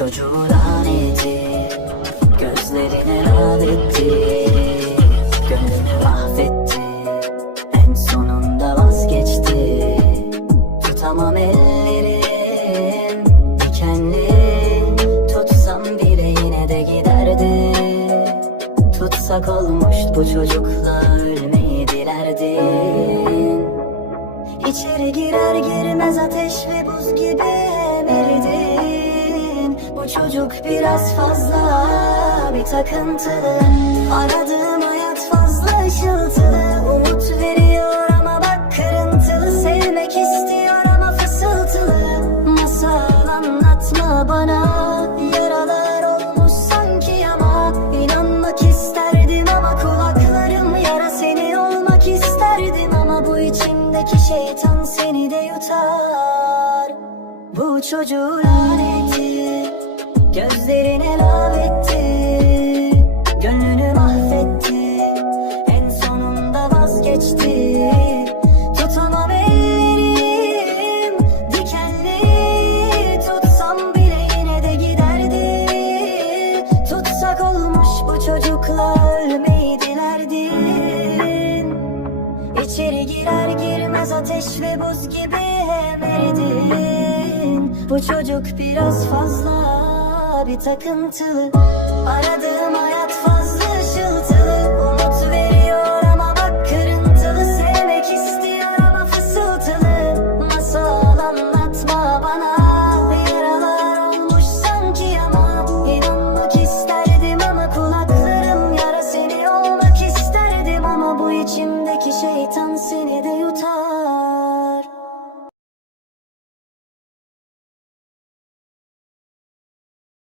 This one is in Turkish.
çocuğu laneti Gözlerine laletti Gönlümü mahvetti En sonunda vazgeçti Tutamam ellerim Dikenli Tutsam bile yine de giderdi Tutsak olmuş bu çocukla ölmeyi dilerdin İçeri girer girmez ateş ve buz gibi çocuk biraz fazla bir takıntılı Aradığım hayat fazla ışıltılı Umut veriyor ama bak kırıntılı Sevmek istiyor ama fısıltılı Masal anlatma bana. Yaralar olmuş sanki ama inanmak isterdim ama kulaklarım yara. Seni olmak isterdim ama bu içimdeki şeytan seni de yutar. Bu çocuğu laneti gözlerine lavetti Gönlünü mahvetti. En sonunda vazgeçti. Tutamam ellerim dikenli Tutsam bile yine de giderdi. Tutsak olmuş bu çocukla ölmeyi dilerdin İçeri girer girmez ateş ve buz gibi emerdin Bu çocuk biraz fazla bir takıntılı Aradığım hayat var